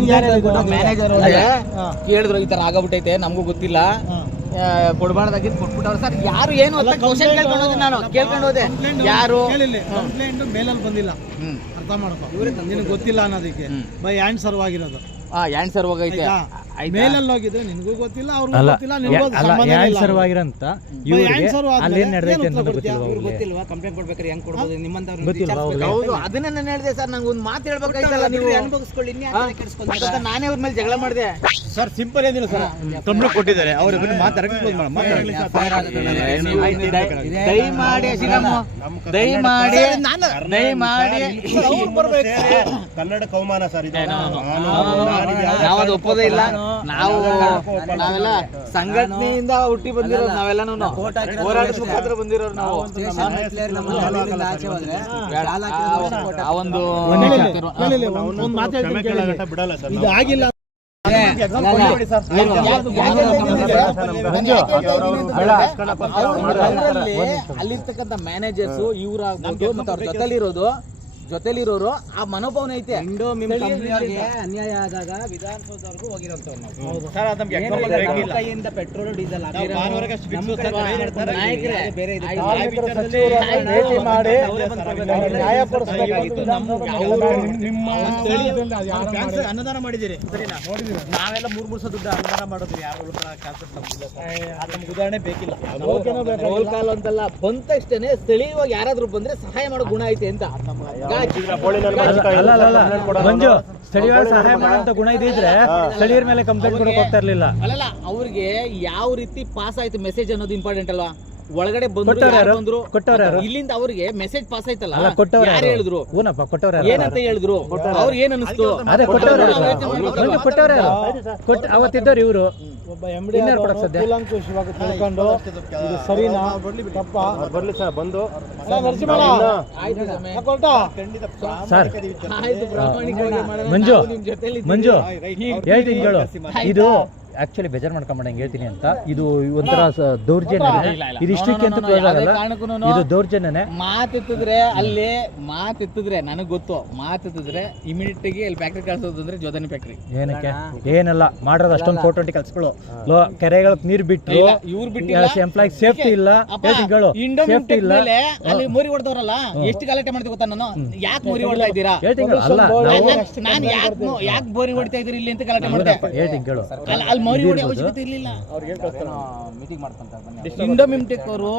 Manager ಕೇಳಿದ್ರು ಈ ತರ ಆಗಬಿಟ್ಟೈತೆ ನಮಗೂ ಗೊತ್ತಿಲ್ಲ. ಕೊಡಬಾರ್ದಾಗಿದ್ ಕೊಟ್ಬಿಟ್ಟವ್ರು. ಸರ್ ಯಾರು ಏನು ಅಂತ ಕ್ವಶನ್ ಕೇಳ್ಕೊಂಡು ಹೋದೆ ನಾನು. ಕೇಳ್ಕೊಂಡು ಹೋದೆ. ಯಾರು? ಕಂಪ್ಲೇಂಟ್ ಮೇಲಲ್ಲಿ ಬಂದಿಲ್ಲ. ಅರ್ಥ ಮಾಡ್ಕೊ. ನಿನಗೆ ಗೊತ್ತಿಲ್ಲ ಅನ್ನೋದಕ್ಕೆ. ಬೈ ಹ್ಯಾಂಡ್ ಸರ್ವ್ ಆಗಿರೋದು. ಆ ಆನ್ಸರ್ ಹೋಗೈತೆ ಆಯ್ತಾ? ಮೇಲಲ್ಲಿ ನಿನಗೂ ಗೊತ್ತಿಲ್ಲ ಅವ್ರಿಗೂ ಗೊತ್ತಿಲ್ಲ ನಿನಗೂ ಸಂಬಂಧ ಇಲ್ಲ ಆನ್ಸರ್ ಆಗಿರಂತ? ಇವ್ರಿಗೆ answer ಆದ್ಮೇಲೆ ಅಲ್ಲೇನ್ ನಡೆದೈತೆ ಅಂತ ಉತ್ತರ ಗೊತ್ತಿಲ್ವಾ ಕೊಡ್ತೀಯ? ಅವ್ರಿಗೆ? ಗೊತ್ತಿಲ್ವಾ? ಕಂಪ್ಲೇಂಟ್ ಕೊಡ್ಬೇಕಾದ್ರೆ ಹೆಂಗ್ ಕೊಡ್ಬೋದು? ನಿಮ್ಮಂತವ್ರು ಗೊತ್ತಿಲ್ವಾ ಅವ್ರಿಗೆ ಹೌದು. ಅದನ್ನೇ ನಾನು ಹೇಳಿದೆ ಸರ್ ನಂಗೆ ಒಂದು ಮಾತು ಹೇಳ್ಬೇಕಾಯ್ತಲ್ಲ ನೀವು. ಅನುಭವಿಸ್ಕೊಳ್ಳಿ ಇನ್ಯಾಕೆ ನಾನೇ ಅವ್ರ ಮೇಲೆ ಜಗಳ ಮಾಡಿದೆ. ಸರ್ ಸಿಂಪಲ್ ಏನಿಲ್ಲ ಸರ್. ಕಂಪ್ಲೇಂಟ್ ಕೊಟ್ಟಿದ್ದಾರೆ ಅವ್ರ ಬಗ್ಗೆ ಮಾತಾಡಕ್ಕೆ ಕ್ಲೋಸ್ ಮಾತಾಡಲಿ ದಯಮಾಡಿ ಶ್ರೀರಾಮ ದಯಮಾಡಿ ದಯಮಾಡಿ ಕನ್ನಡ ಕೌಮಾನ ಸರ್ ಇದು ಯಾವ್ದು ಒಪ್ಪೋದೇ ಇಲ್ಲ. ನಾವು ನಾವೆಲ್ಲ ಸಂಘಟನೆಯಿಂದ ಹುಟ್ಟಿ ಬಂದಿರೋದು ನಾವೆಲ್ಲ ಹೋರಾಟದ ಮುಖಾಂತರ ಬಂದಿರೋರು ನಾವು ಆ- ಒಂದು ಆಗಿಲ್ಲ ಅಲ್ಲಿರ್ತಕ್ಕಂಥ ಮ್ಯಾನೇಜರ್ಸ್ ಇವ್ರ ಜೊತೆ ಮತ್ತೆ ಅವ್ರ ಜೊತೆಲಿರೋದು ಜೊತೆಲಿರೋರು ಆ ಮನೋಭಾವನೆ ಐತೆ. ಅನ್ಯಾಯ ಆದಾಗ ವಿಧಾನಸೌಧವರೆಗೂ ಹೋಗಿರೋಂಥವ್ರು ನಾವು. ಕೈಯಿಂದ ಪೆಟ್ರೋಲ್ ಡೀಸೆಲ್ ಬೇರೆ ಅನುದಾನ ಮಾಡಿದಿರಿ? ಸರಿನಾ? ನಾವೆಲ್ಲ ಮೂರ್ ಮೂರ್ ದುಡ್ಡು ಅನುದಾನ ಮಾಡೋದು ಯಾರು ನಮ್ಗೆ ಉದಾಹರಣೆ ಬೇಕಿಲ್ಲ. ರೋಲ್ ಕಾಲ್ ಅಂತಲ್ಲ ಬಂದ ತಕ್ಷಣ ಸ್ಥಳೀಯವಾಗಿ ಯಾರಾದ್ರೂ ಬಂದ್ರೆ ಸಹಾಯ ಮಾಡೋ ಗುಣ ಐತೆ ಅಂತ. ಅಲ್ಲ ಅಲ್ಲ ಅಲ್ಲ ಮಂಜು ಸ್ಥಳೀಯವಾಗಿ ಸಹಾಯ ಮಾಡುವಂತ ಗುಣ ಇದ್ರೆ ಸ್ಥಳೀಯರ ಮೇಲೆ ಕಂಪ್ಲೇಂಟ್ ಕೊಡಕ್ ಹೋಗ್ತಾ ಇರ್ಲಿಲ್ಲ. ಅಲ್ಲಲ್ಲ ಅವ್ರಿಗೆ ಯಾವ ರೀತಿ ಪಾಸ್ ಆಯ್ತು ಮೆಸೇಜ್ ಅನ್ನೋದು ಇಂಪಾರ್ಟೆಂಟ್ ಅಲ್ವಾ? ಒಳಗಡೆ ಬಂದ್ರು ಕೊಟ್ಟವ್ರು ಯಾರು ಯಾರು? ಬಂದ್ರು? ಯಾರು? ಇಲ್ಲಿಂದ ಅವ್ರಿಗೆ ಮೆಸೇಜ್ ಪಾಸ್ ಆಯ್ತಲ್ಲ? ಅಲ್ಲ ಕೊಟ್ಟವ್ರು ಯಾರು ಹೇಳಿದ್ರು? ಹೂನಪ್ಪ ಕೊಟ್ಟವ್ರ ಏನಂತ ಹೇಳಿದ್ರು? ಅವ್ರು ಏನ್ ಅನಿಸ್ತು ಅದೇ ಕೊಟ್ಟವ್ರ ಕೊಟ್ಟ ಅವತ್ತಿದ್ದವ್ರು ಇವರು. ಒಬ್ಬ ಎಂ ಡಿ ಇನ್ಯಾರು ಕೊಡಕ್ ತಿಳ್ಕೊಂಡು ಇದು ಸರಿನಾ? ತಪ್ಪ? ಬರ್ಲಿ ಸರ್ ಬಂದು. ಸರ್. ಮಂಜು ಮಂಜು ಹೇಳ್ತೀನಿ ಕೇಳು. ಇದು ಆಕ್ಚುಲಿ ಬೇಜಾರ್ ಮಾಡ್ಕೊಂಬೇಡ ಹಂಗೆ ಹೇಳ್ತೀನಿ ಅಂತ. ಇದು ಒಂಥರ ಸ- ದೌರ್ಜನ್ಯ ಇದೆ. ಇಷ್ಟಕ್ಕೆ ಅಂತ ಆಗಲ್ಲ. ಇದು ದೌರ್ಜನ್ಯನೇ. ಮಾತಿತ್ತಿದ್ರೆ ಅಲ್ಲಿ ಮಾತಿತ್ತಿದ್ರೆ ನನಗ್ ಗೊತ್ತು. ಮಾತಿತ್ತಿದ್ರೆ ಇಮಿಡಿಯೇಟ್ ಆಗಿ ಅಲ್ಲಿ ಫ್ಯಾಕ್ಟ್ರಿ ಕಳ್ಸೋದು ಅಂದ್ರೆ ಜೋದನಿ ಫ್ಯಾಕ್ಟ್ರಿ ಏನಕ್ಕೆ? ಏನಲ್ಲ ಮಾಡೋದು ಅಷ್ಟೊಂದು ಫೋಟೋ ಟ್ವೆಂಟಿ ಕೆಲ್ಸಗಳು ಲೋ ಕೆರೆಗಳಿಗೆ ನೀರ್ ಬಿಟ್ರು. ಇಲ್ಲ, ಇವ್ರು ಬಿಟ್ಟಿಲ್ಲ. ಎಂಪ್ಲಾಯ್ ಸೇಫ್ಟಿ ಇಲ್ಲ. ಅಪ್ಪ, ಹೇಳ್ತೀನಿ ಕೇಳು. ಇಂಡೋಮಿನ್ ಸೇಫ್ಟಿ ಇಲ್ಲ. ಮೇಲೆ ಅಲ್ಲಿ ಮೋರಿ ಹೊಡೆದವ್ರಲ್ಲ ಎಷ್ಟು ಗಲಾಟೆ ಮಾಡ್ತೀವಿ ಗೊತ್ತಾ ನಾನು? ಯಾಕೆ ಮೋರಿ ಹೊಡ್ತಾ ಇದ್ದೀರಾ? ಹೇಳ್ತೀನಿ ಕೇಳು. ಅಲ್ಲ ನಾವು ನಾನು ಯಾಕೆ ಯಾಕೆ ಬೋರಿ ಹೊಡಿತಾ ಇದ್ದೀರಿ ಇಲ್ಲಿ ಅಂತ ಗಲಾಟೆ ಮಾಡ್ತಾ ಹೇಳ್ತೀನಿ ಕೇಳು. ಅಲ್ಲಿ ಅಲ್ಲಿ ಮೋರಿ ಹೊಡಿ ಅವಶ್ಯಕತೆ ಇರಲಿಲ್ಲ. ಮೀಟಿಂಗ್ ಮಾಡ್ಕೊಂತಾರೆ ಬನ್ನಿ ಇಂಡೋಮಿಮ್ಟೆಕ್ ಅವರು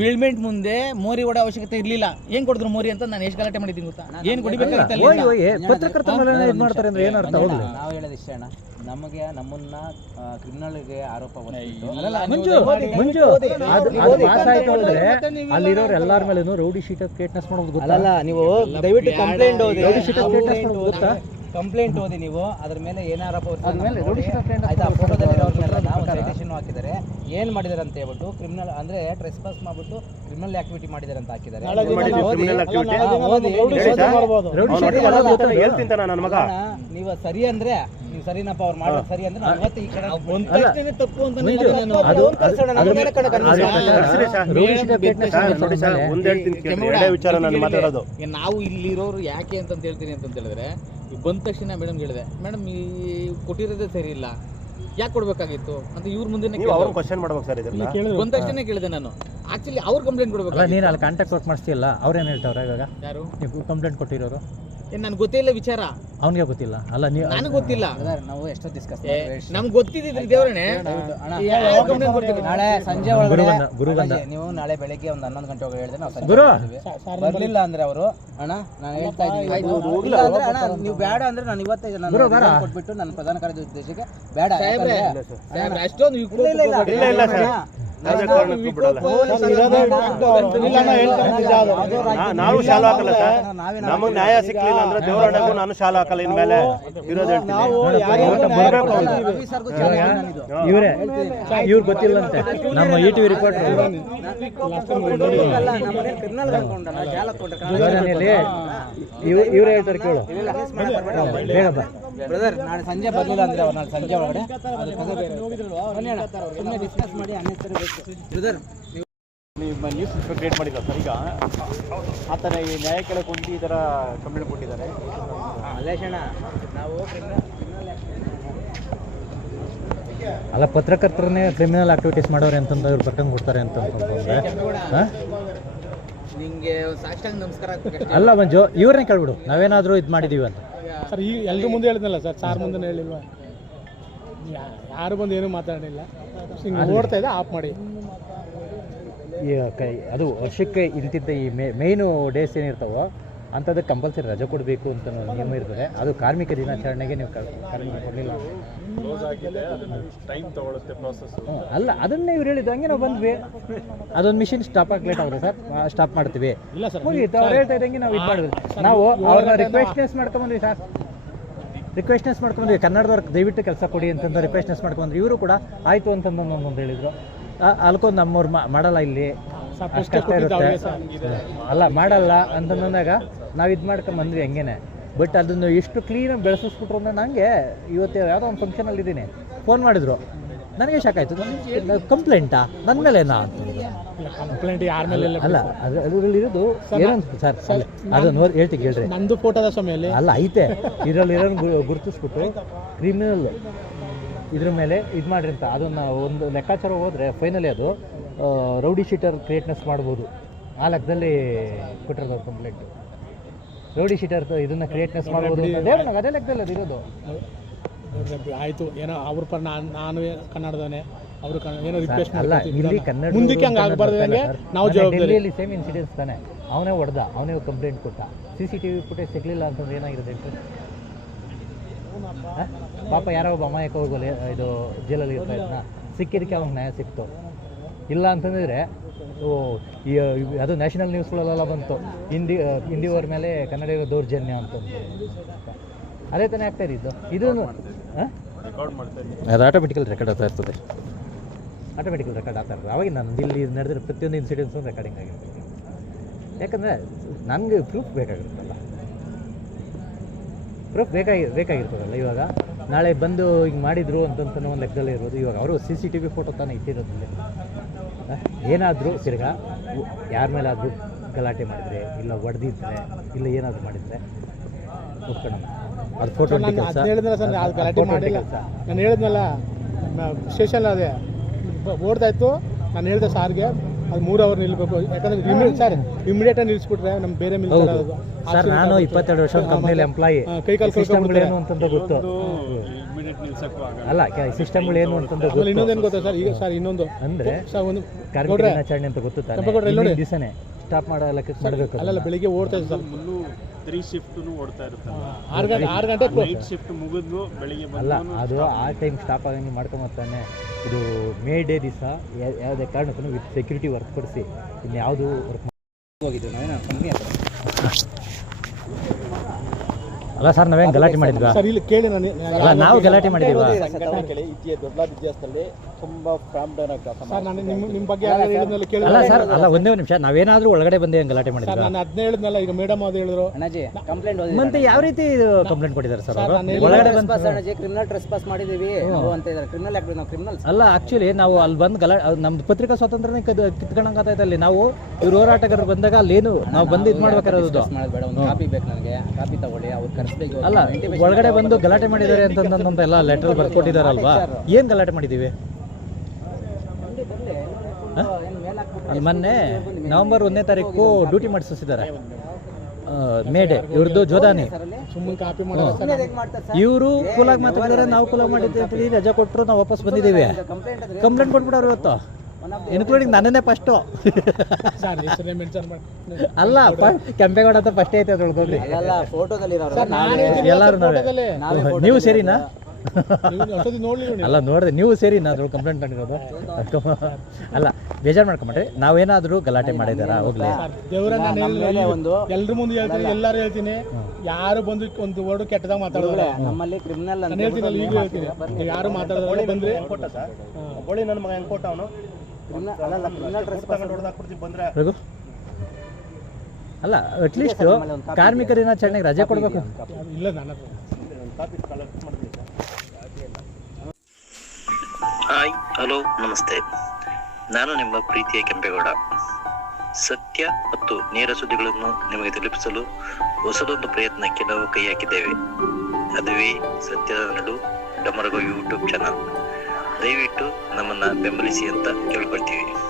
ಬಿಲ್ಮೆಂಟ್ ಮುಂದೆ ಮೋರಿ ಹೊಡೆ ಅವಶ್ಯಕತೆ ಇರ್ಲಿಲ್ಲ. ಏನ್ ಕೊಡಿದ್ರು ಮೋರಿ ಅಂತ ನಾನು ಎಷ್ಟು ಗಲಾಟೆ ಮಾಡಿದ್ದೀನಿ ಗೊತ್ತಾ? ಏನ್ ಕೊಡಿಬೇಕಾಗಿತ್ತು ಓಯ್ ಓಯ್ ಪತ್ರಕರ್ತರ ಮೇಲೆ ಇದು ಮಾಡ್ತಾರೆ ಅಂದ್ರೆ ಏನು ಅರ್ಥ ಹೋಗ್ಲಿ. ನಾವು ಹೇಳೋದು ಇಷ್ಟ ಅಣ್ಣ. ನಮಗೆ ನಮ್ಮನ್ನ ಕ್ರಿಮಿನಲ್ಗೆ ಆರೋಪ ಹೊರಿಸಿದ್ದು ಮಂಜು ಮಂಜು ಅದು ಅದು ಪಾಸ್ ಆಯ್ತು ಅಂದ್ರೆ ಅಲ್ಲಿರೋರು ಎಲ್ಲಾರ ಮೇಲೂ ರೌಡಿ ಶೀಟ್ ಕೇಟ್ನೆಸ್ ಮಾಡೋದು ಗೊತ್ತಲ್ಲ ನೀವು ದಯವಿಟ್ಟು ಕಂಪ್ಲೇಂಟ್ ರೌಡಿ ಶೀಟ್ ಕೇಟ್ನೆಸ್ ಮಾಡೋದು ಗೊತ್ತಾ? ಕಂಪ್ಲೇಂಟ್ ಓದಿ ನೀವು ಅದ್ರ ಮೇಲೆ ಏನಾರ ಆಯ್ತಾ ಸೈಟೇಷನ್ ಹಾಕಿದ್ದಾರೆ ಏನ್ ಮಾಡಿದಾರೆ ಅಂತ ಹೇಳ್ಬಿಟ್ಟು ಕ್ರಿಮಿನಲ್ ಅಂದ್ರೆ ಟ್ರೆಸ್ ಪಾಸ್ ಮಾಡ್ಬಿಟ್ಟು ಕ್ರಿಮಿನಲ್ ಆಕ್ಟಿವಿಟಿ ಮಾಡಿದಾರೆ ಅಂತ ಹಾಕಿದ್ದಾರೆ. ನಾವು- ಸರ್. ಅಂದ್ರೆ ನೀವು ಸರಿನಪ್ಪ ಅವ್ರು ಮಾಡೋದು ಸರಿ ಅಂದ್ರೆ ನಾವು ಇವತ್ತು ಈ ಕಡೆ ಒಂದ್ ತಕ್ಷಣ ತಪ್ಪು ಅಂತ ನಾವು ಇಲ್ಲಿರೋರು ಯಾಕೆ ಅಂತ ಹೇಳ್ತೀನಿ ಅಂತ ಹೇಳಿದ್ರೆ ಬಂದ ತಕ್ಷಣ ಮೇಡಮ್ ಹೇಳಿದೆ ಮೇಡಮ್ ಈ ಕೊಟ್ಟಿರೋದೇ ಸರಿ ಇಲ್ಲ. ಯಾಕೆ ಕೊಡ್ಬೇಕಾಗಿತ್ತು? ಅಂತ ಇವ್ರ ಮುಂದೆ ನೀವು ಅವ್ರನ್ನ ಕ್ವಶನ್ ಮಾಡ್ಬೇಕು ಸರ್ ಇದೆಲ್ಲ ಬಂದ ತಕ್ಷಣ ಕೇಳಿದೆ ನಾನು. ಆಕ್ಚುಲಿ ಅವ್ರು ಕಂಪ್ಲೇಂಟ್ ಅಲ್ಲ ಕೊಡ್ಬೇಕು ನೀನು ಅಲ್ಲಿ ಕಾಂಟ್ಯಾಕ್ಟ್ ವರ್ಕ್ ಮಾಡಿಸ್ತಿಲ್ಲ ಅವ್ರೇನು ಹೇಳ್ತಾವ್ರೆ ಇವಾಗ? ಯಾರು? ನೀವು ಕಂಪ್ಲೇಂಟ್ ಕೊಟ್ಟಿರೋರು? ನನ್ಗೆ ಗೊತ್ತಿಲ್ಲ ವಿಚಾರ. ಅವನಿಗೆ ಗೊತ್ತಿಲ್ಲ. ಅಲ್ಲ ನೀವು ನನಗೆ ಗೊತ್ತಿಲ್ಲ. ನಾವು ಎಷ್ಟೋ ಡಿಸ್ಕಸ್ ಏ, ನಮ್ಗೆ ಗೊತ್ತಿದ್ದಿದ್ರಿ ದೇವ್ರಣೆ ನಾಳೆ ಸಂಜೆ ಒಳಗಡೆ. ನೀವು ನಾಳೆ ಬೆಳಿಗ್ಗೆ ಒಂದು ಹನ್ನೊಂದು ಗಂಟೆ ಒಳಗೆ ಹೇಳಿದ್ರೆ ನಾವು ಗುರು. ಬರ್ಲಿಲ್ಲ ಅಂದ್ರೆ ಅವರು ಅಣ್ಣ ನಾನು ಹೇಳ್ತಾ ಇದ್ದೀನಿ ಅಣ್ಣ ನೀವು ಬೇಡ ಅಂದ್ರೆ ನಾನು ಇವತ್ತೇ ನಾನು ಕೊಟ್ಬಿಟ್ಟು ನನ್ನ ಪ್ರಧಾನ ಕಾರ್ಯದರ್ಶಿ ಉದ್ದೇಶಕ್ಕೆ ಬೇಡ ಅಷ್ಟೊಂದು ಇಲ್ಲ ಇಲ್ಲ ನಾವು ಶಾಲು ಹಾಕಲ್ಲ ಸರ್ ನಮಗ್ ನ್ಯಾಯ ಸಿಕ್ಲಿಲ್ಲ ಅಂದ್ರೆ ದೇವರಾಡಕ್ಕೂ ನಾನು ಶಾಲು ಹಾಕಲ್ಲ ಇನ್ಮೇಲೆ ಇರೋದ್. ಇವರೇ ಇವ್ರು ಗೊತ್ತಿಲ್ಲಂತೆ. ನಮ್ಮ ಇ ಟಿ ವಿ ರಿಪೋರ್ಟರ್ ಇವರೇ. ಹೇಳ್ತಾರೆ ಕೇಳು. ಬಾ. ಬ್ರದರ್ ನಾಳೆ ಸಂಜೆ ಬರ್ಲಿಲ್ಲ ಅಂದ್ರೆ ಅವ್ರು ನಾಳೆ ಸಂಜೆ ಒಳಗಡೆ. ಸುಮ್ನೆ ಡಿಸ್ಕಸ್ ಮಾಡಿ ಅನ್ನೆಸರಿ ಬ್ರದರ್ ನಿಮ್ಮ ನ್ಯೂಸ್ ಕ್ರಿಯೇಟ್ ಮಾಡಿಲ್ಲ ಸರ್ ಈಗ ಆ ಥರ ಈ ನ್ಯಾಯ ಕೇಳಕ್ಕೆ ಹೊಂದಿ ಈ ಥರ ಕಂಪ್ಲೇಂಟ್ ಕೊಟ್ಟಿದ್ದಾರೆ. ಮಲ್ಲೇಶ್ ಅಣ್ಣ ನಾವು ಅಲ್ಲ ಪತ್ರಕರ್ತರನ್ನೇ ಕ್ರಿಮಿನಲ್ ಆಕ್ಟಿವಿಟೀಸ್ ಮಾಡೋರು ಅಂತಂದ್ರೆ ಇವ್ರು ಬರ್ಕೊಂಡು ಕೊಡ್ತಾರೆ ಅಂತ ಅಂತಂದ್ರೆ ಹಾಂ? ನಿಂಗೆ ಸಾಷ್ಟಾಂಗ ನಮಸ್ಕಾರ ಅಲ್ಲ ಮಂಜು ಇವ್ರನ್ನೇ ಕೇಳ್ಬಿಡು. ನಾವೇನಾದರೂ ಇದು ಮಾಡಿದ್ದೀವಿ ಅಂತ. ಸರ್ ಈಗ ಎಲ್ಲರೂ ಮುಂದೆ ಹೇಳಿದ್ನಲ್ಲ ಸರ್ ಸಾರ್ ಮುಂದೆ ಹೇಳಿಲ್ವಾ? ಯಾರು ಬಂದು ಏನೂ ಮಾತಾಡಲಿಲ್ಲ. ಓಡ್ತಾ ಇದೆ ಆಫ್ ಮಾಡಿ. ಈ ಕೈ ಅದು ವರ್ಷಕ್ಕೆ ಇಂತಿದ್ದ ಈ ಮೇ ಮೇಯ್ನು ಡೇಸ್ ಏನಿರ್ತಾವೋ ಅಂಥದ್ದಕ್ಕೆ ಕಂಪಲ್ಸರಿ ರಜೆ ಕೊಡಬೇಕು ಅಂತ ನಿಯಮ ಇರ್ತದೆ. ಅದು ಕಾರ್ಮಿಕ ದಿನಾಚರಣೆಗೆ ನೀವು ಕಾರ್ಮಿಕ ಕೊಡಲಿಲ್ಲ. ಅಲ್ಲ ಅದನ್ನೇ ಇವ್ರು ಹೇಳಿದ್ದು. ಹಂಗೆ ನಾವು ಬಂದ್ವಿ. ಅದೊಂದು ಮಿಷಿನ್ ಸ್ಟಾಪ್ ಆಗ್ಲೇಟ್ ಆಗುತ್ತೆ ಸರ್. ಸ್ಟಾಪ್ ಮಾಡ್ತೀವಿ. ಇಲ್ಲ ಸರ್ ಮುಗೀತು. ಅವ್ರು ಹೇಳ್ತಾ ಇದ್ದಂಗೆ ನಾವು ಇದು ಮಾಡಿದ್ವಿ ನಾವು ಅವ್ರನ್ನ ರಿಕ್ವೆಸ್ಟ್ನೆಸ್ ಮಾಡ್ಕೊಂಬಂದ್ವಿ ಸರ್. ರಿಕ್ವೆಸ್ಟ್ನೆಸ್ ಮಾಡ್ಕೊಂಬಂದ್ವಿ. ಕನ್ನಡದವ್ರಿಗೆ ದಯವಿಟ್ಟು ಕೆಲಸ ಕೊಡಿ ಅಂತಂದು ರಿಕ್ವೆಸ್ಟ್ನೆಸ್ ಮಾಡ್ಕೊಂಡ್ರು ಇವರು ಕೂಡ ಆಯಿತು ಅಂತಂದು ಒಂದು ಹೇಳಿದರು. ಅಲ್ಕೊಂಡು ನಮ್ಮವ್ರು ಮಾ- ಮಾಡಲ್ಲ ಇಲ್ಲಿ. ಇರುತ್ತೆ. ಅಲ್ಲ ಮಾಡಲ್ಲ ಅಂತಂದಾಗ ನಾವು ಇದು ಮಾಡ್ಕೊಂಬಂದ್ವಿ ಹಂಗೇನೆ. ಬಟ್ ಅದನ್ನು ಎಷ್ಟು ಕ್ಲೀನಾಗಿ ಬೆಳೆಸಿಸ್ಬಿಟ್ರು ಅಂದ್ರೆ ನನಗೆ ಇವತ್ತು ಯಾವುದೋ ಒಂದು ಫಂಕ್ಷನಲ್ಲಿ ಇದ್ದೀನಿ. ಫೋನ್ ಮಾಡಿದ್ರು. ನನಗೆ ಶಾಕ್ ಆಯಿತು. ಕಂಪ್ಲೇಂಟಾ ನನ್ನ ಮೇಲೇನಾ ಅಂತ. ಕಂಪ್ಲೇಂಟ್ ಯಾರ ಮೇಲೆ ಅಲ್ಲ ಅದು ಅದರಲ್ಲಿ ಇರೋದು ಏನಂತ ಸರ್ ಅಲ್ಲ, ನೋಡಿ ಹೇಳ್ತಿ ಕೇಳ್ರಿ. ನಂದು ಫೋಟೋದ ಸಮಯಲ್ಲಿ ಅಲ್ಲ ಐತೆ. ಇದ್ರಲ್ಲಿ ಗುರುತಿಸ್ಬಿಟ್ಟು ಕ್ರಿಮಿನಲ್ ಇದ್ರ ಮೇಲೆ ಇದು ಮಾಡಿರಿ ಅಂತ. ಅದನ್ನ ಒಂದು ಲೆಕ್ಕಾಚಾರ ಹೋದ್ರೆ ಫೈನಲಿ ಅದು. ರೌಡಿ ಶೀಟರ್ ಕ್ರಿಯೇಟ್ನೆಸ್ ಮಾಡ್ಬೋದು. ಆ ಲೆಕ್ಕದಲ್ಲಿ ಕೊಟ್ಟಿರೋದು ಕಂಪ್ಲೇಂಟ್ ರೌಡಿ ಶೀಟರ್ ಇದನ್ನು ಕ್ರಿಯೇಟ್ನೆಸ್ ಮಾಡ್ಬೋದು ಅಂತ ಅದೇ ಲೆಕ್ಕದಲ್ಲಿ ಅದು ಇರೋದು. ಆಯ್ತು ಏನೋ ಅವ್ರ ಪರ ನಾನು ನಾನು ಕನ್ನಡದವನೇ ಅವರು ಏನೋ ರಿಕ್ವೆಸ್ಟ್ ಅಲ್ಲ ಇಲ್ಲಿ ಕನ್ನಡ ಮುಂದಕ್ಕೆ ಹಂಗೆ ಆಗಬಾರ್ದಂಗೆ ನಾವು ಜವಾಬ್ದಾರಿ ಸೇಮ್ ಇನ್ಸಿಡೆನ್ಸ್ ತಾನೆ. ಅವನೇ ಹೊಡೆದ ಅವನೇ ಕಂಪ್ಲೇಂಟ್ ಕೊಟ್ಟ. C C T V footage ಸಿಗ್ಲಿಲ್ಲ ಅಂತಂದ್ರೆ ಏನಾಗಿರುತ್ತೆ ಇಂಟ್ರೆಸ್ಟ್ ಪಾಪ ಯಾರೋ ಒಬ್ಬ ಅಮಾಯಕ ಹೋಗೋಲ್ಲ ಇದು ಜೈಲಲ್ಲಿ ಇರ್ತಾ ಇದ್ನ. ಸಿಕ್ಕಿದ್ದಕ್ಕೆ ಅವ್ನಿಗೆ ನ್ಯಾಯ ಸಿಕ್ತು. ಇಲ್ಲ ಅಂತಂದಿದ್ರೆ ಓ ಈ ಅದು ನ್ಯಾಷನಲ್ ನ್ಯೂಸ್ಗಳಲ್ಲೆಲ್ಲ ಬಂತು. ಹಿಂದಿ ಹಿಂದಿಯವ್ರ ಮೇಲೆ ಕನ್ನಡಿಗರ ದೌರ್ಜನ್ಯ ಅಂತಂದು. ಅದೇ ತಾನೇ ಆಗ್ತಾ ಇದ್ದು ಇದು ಅದು ಆಟೋಮೆಟಿಕಲ್ ರೆಕಾರ್ಡ್ ಆಗ್ತಾ ಇರ್ತದೆ. ಆಟೋಮೆಟಿಕಲ್ ರೆಕಾರ್ಡ್ ಆಗ್ತಾ ಇರ್ತದೆ. ಅವಾಗ ನಾನು ಇಲ್ಲಿ ನಡೆದಿರೋ ಪ್ರತಿಯೊಂದು ಇನ್ಸಿಡೆನ್ಸು ರೆಕಾರ್ಡಿಂಗ್ ಆಗಿರ್ತದೆ ಯಾಕಂದರೆ ನನಗೆ ಪ್ರೂಫ್ ಬೇಕಾಗಿರುತ್ತಲ್ಲ. ಪ್ರೂಫ್ ಬೇಕಾಗಿ ಬೇಕಾಗಿರ್ತದಲ್ಲ ಇವಾಗ. ನಾಳೆ ಬಂದು ಹಿಂಗೆ ಮಾಡಿದ್ರು ಅಂತಂತ ಒಂದು ಲೆಕ್ಕದಲ್ಲೇ ಇರೋದು ಇವಾಗ ಅವರು C C T V photo ತಾನೇ ಇಟ್ಟಿರೋದಿಲ್ಲ ಏನಾದರೂ ತಿರ್ಗಾ ಯಾರ ಮೇಲಾದರೂ ಗಲಾಟೆ ಮಾಡಿದರೆ ಇಲ್ಲ ಹೊಡೆದಿದ್ರೆ ಇಲ್ಲ ಏನಾದರೂ ಮಾಡಿದರೆ ಒಪ್ಕೊಳ್ಳೋಣ. ಅದು ಫೋಟೋ ನಾನು ಹೇಳಿದ್ನಲ್ಲ ಸರ್ ಅದು ಗಲಾಟೆ ಮಾಡಿಲ್ಲ. ನಾನು ಹೇಳಿದ್ನಲ್ಲ ಸ್ಟೇಷನ್ ಅದೇ. ಬ- ಓಡ್ತಾ ಇತ್ತು. ನಾನು ಹೇಳಿದೆ ಸಾರ್ಗೆ ಅದು ಮೂರು ಅವರ್ ನಿಲ್ಬೇಕು. ಯಾಕಂದ್ರೆ ಇಮಿಡಿಯೇಟ್ ಸರ್ ಇಮಿಡಿಯೇಟಾಗಿ ನಿಲ್ಲಿಸ್ಬಿಟ್ರೆ ನಮ್ಮ ಬೇರೆ ಮಿಲ್ ಸರ್ ನಾನು ಇಪ್ಪತ್ತೆರಡು ವರ್ಷ ಕಂಪ್ನಿಲಿ ಎಂಪ್ಲಾಯಿ ಕೈ ಕಾಲು ಸಿಸ್ಟಮ್ಗಳೇನು ಅಂತಂದು ಗೊತ್ತು. ಅಲ್ಲ ಸಿಸ್ಟಮ್ಗಳು ಏನು ಅಂತ ಆಮೇಲೆ ಗೊತ್ತು. ಇನ್ನೊಂದೇನು ಗೊತ್ತಾ ಸರ್ ಈಗ ಸರ್ ಇನ್ನೊಂದು. ಅಂದ್ರೆ ಸರ್ ಒಂದು ಕಾರ್ಮಿಕ ದಿನಾಚರಣೆ ಅಂತ ಗೊತ್ತು ತಾನೆ? ದಿವಸನೇ. ಸ್ಟಾಪ್ ಮಾಡಲ್ಲ ಲೆಕ್ಕ ಮಾಡಬೇಕು ಅಲ್ಲ ಬೆಳಿಗ್ಗೆ ಓಡ್ತಾ ಇದೆ ಸರ್ ತ್ರೀ ಶಿಫ್ಟ್ ಓಡ್ತಾ ಇರುತ್ತೆ ಆರು ಗಂಟೆ ಗಂಟೆ ನೈಟ್ ಶಿಫ್ಟ್ ಮುಗಿದ್ವು ಬೆಳಿಗ್ಗೆ ಅಲ್ಲ ಅದು ಆ ಟೈಮ್ ಸ್ಟಾಪ್ ಆಗಂಗೆ ಮಾಡ್ಕೊಂಬತ್ತಾನೆ. ಇದು ಮೇ ಡೇ ದಿವಸ ಯಾವುದೇ ಕಾರಣಕ್ಕೂ ವಿತ್ ಸೆಕ್ಯೂರಿಟಿ ವರ್ಕ್ ಕೊಡಿಸಿ. ಇನ್ಯಾವುದು ವರ್ಕ್ ಹೋಗಿದ್ದು ನಾವೇನೋ ಕಮ್ಮಿ ಹತ್ರ ಅಲ್ಲ ಸರ್ ನಾವೇನು ಗಲಾಟೆ ಮಾಡಿದ್ವಿ? ಸರ್ ಇಲ್ಲಿ ಕೇಳಿ ನಾನು ಅಲ್ಲ ನಾವು ಗಲಾಟೆ ಮಾಡಿದೀವಾ? ಸರ್ ನಾನು ನಿಮ್ಮ ನಿಮ್ಮ ಬಗ್ಗೆ ಯಾರು ಹೇಳಿದ್ನಲ್ಲ ಕೇಳಿ. ಅಲ್ಲ ಸರ್ ಅಲ್ಲ ಒಂದೇ ಒಂದು ನಿಮಿಷ. ನಾವೇನಾದ್ರೂ ಒಳಗಡೆ ಬಂದು ಏನು ಗಲಾಟೆ ಸರ್ ಮಾಡಿದ್ವಾ ನಾನು ಅದನ್ನ ಹೇಳಿದ್ನಲ್ಲ ಈಗ ಮೇಡಮ್ ಅದು ಹೇಳಿದ್ರು. ಅಣ್ಣಾಜಿ ಕಂಪ್ಲೇಂಟ್ ಮತ್ತೆ ಯಾವ ರೀತಿ ಕಂಪ್ಲೇಂಟ್ ಕೊಟ್ಟಿದ್ದಾರೆ ಸರ್ ಅವರು? ಒಳಗಡೆ ಬಂದು ಅಣ್ಣಾಜಿ ಕ್ರಿಮಿನಲ್ ಟ್ರೆಸ್ ಪಾಸ್ ಮಾಡಿದೀವಿ ನಾವು ಅಂತ ಇದ್ದಾರೆ. ಕ್ರಿಮಿನಲ್ ಆಕ್ಟ್ ನಾವು ಕ್ರಿಮಿನಲ್ ಅಲ್ಲ ಆಕ್ಚುಲಿ ನಾವು ಅಲ್ಲಿ ಬಂದು ಗಲಾ ನಮ್ದು ಪತ್ರಿಕಾ ಸ್ವಾತಂತ್ರ್ಯನೇ ಕದ್ ಕಿತ್ಕೊಂಡಂಗಾಗ್ತೈತೆ ಅಲ್ಲಿ ನಾವು ಇವ್ರು ಹೋರಾಟಗಾರರು ಬಂದಾಗ ಅಲ್ಲೇನು ನಾವು ಬಂದು ಇದು ಮಾಡ್ಬೇಕಾಗಿರೋದು ಒಂದು ಕಾಪಿ ಬೇಕು ನನಗೆ. ಕಾಪಿ ತಗೊಳ್ಳಿ ಅವ್ರು ಅಲ್ಲ, ಒಳಗಡೆ ಬಂದು ಗಲಾಟೆ ಮಾಡಿದ್ದಾರೆ ಅಂತಂದಂತ ಎಲ್ಲ ಲೆಟರ್ ಬರ್ಕೊಟ್ಟಿದಾರಲ್ವಾ? ಏನ್ ಗಲಾಟೆ ಮಾಡಿದೀವಿ? ಮೊನ್ನೆ ನವೆಂಬರ್ ಒಂದನೇ ತಾರೀಕು ಡ್ಯೂಟಿ ಮಾಡಿಸಿದ್ದಾರೆ ಮೇಡೆ ಇವ್ರದ್ದು ಜೋದಾನಿ. ಇವರು ಕೂಲಾಗಿ ಮಾತಾಡಿದ್ರೆ, ನಾವು ಕೂಲಾಗಿ ಮಾಡಿದ್ದೀವಿ ರಜೆ ಕೊಟ್ಟರು ನಾವು ವಾಪಸ್ ಬಂದಿದ್ದೀವಿ. ಕಂಪ್ಲೇಂಟ್ ಕೊಟ್ಬಿಡೋರು ಇವತ್ತು. ಇನ್ಕ್ಲೂಡಿಂಗ್ ನನ್ನನ್ನೇ ಫಸ್ಟು ಸರ್ ಹೆಸರೇ ಮೆನ್ಷನ್ ಮಾಡಿ ಅಲ್ಲ ಕೆಂಪೇಗೌಡ ಅಂತ ಫಸ್ಟ್ ಐತೆ ಫೋಟೋದಲ್ಲಿ ಎಲ್ಲರೂ ನಾವೇ ನೀವು ಸೇರಿನಾ ಅಲ್ಲ ನೋಡಿದೆ ನೀವು ಸೇರಿ ನಾ ಅದ್ರೊಳಗೆ ಕಂಪ್ಲೇಂಟ್ ಮಾಡಿರೋದು ಅಲ್ಲ ಬೇಜಾರು ಮಾಡ್ಕೊಂಬಿಟ್ರಿ ನಾವೇನಾದರೂ ಗಲಾಟೆ ಮಾಡಿದಾರಾ ಹೋಗ್ಲಿ ಒಂದು ಎಲ್ರ ಮುಂದೆ ಹೇಳ್ತೀನಿ ಎಲ್ಲರೂ ಹೇಳ್ತೀನಿ ಯಾರು ಬಂದು ಒಂದು ವರ್ಡ್ ಕೆಟ್ಟದಾಗ ಮಾತಾಡೋದಿಲ್ಲ ನಮ್ಮಲ್ಲಿ ಕ್ರಿಮಿನಲ್ ಅಂತ ಹೇಳ್ತೀನಿ ಯಾರು ಮಾತಾಡೋದಿಲ್ಲ ಬಂದ್ರೆ ಕೊಟ್ಟ ಸರ್ ನನ್ನ ಮಗ ಹೆಂಗ್ ಕೊಟ್ಟ ಅವನು ಅಲ್ಲ ಅಟ್ಲೀಸ್ಟ್ ಕಾರ್ಮಿಕರ ದಿನಾಚರಣೆಗೆ ರಜೆ ಕೊಡಬೇಕು. ಇಲ್ಲ ನನ್ನ ಕಾಪಿ ಕಲೆಕ್ಟ್ ಮಾಡ್ತೀನಿ ಸರ್. ಹಾಯ್ ಹಲೋ ನಮಸ್ತೆ. ನಾನು ನಿಮ್ಮ ಪ್ರೀತಿಯ ಕೆಂಪೇಗೌಡ. ಸತ್ಯ ಮತ್ತು ನೇರ ಸುದ್ದಿಗಳನ್ನು ನಿಮಗೆ ತಲುಪಿಸಲು ಹೊಸದೊಂದು ಪ್ರಯತ್ನಕ್ಕೆ ನಾವು ಕೈ ಹಾಕಿದ್ದೇವೆ. ಅದುವೇ ಸತ್ಯದ ನಡು ಡಮರಗೋ ಯೂಟ್ಯೂಬ್ ಚಾನಲ್ ದಯವಿಟ್ಟು ನಮ್ಮನ್ನ ಬೆಂಬಲಿಸಿ ಅಂತ ಕೇಳ್ಕೊಳ್ತೀವಿ.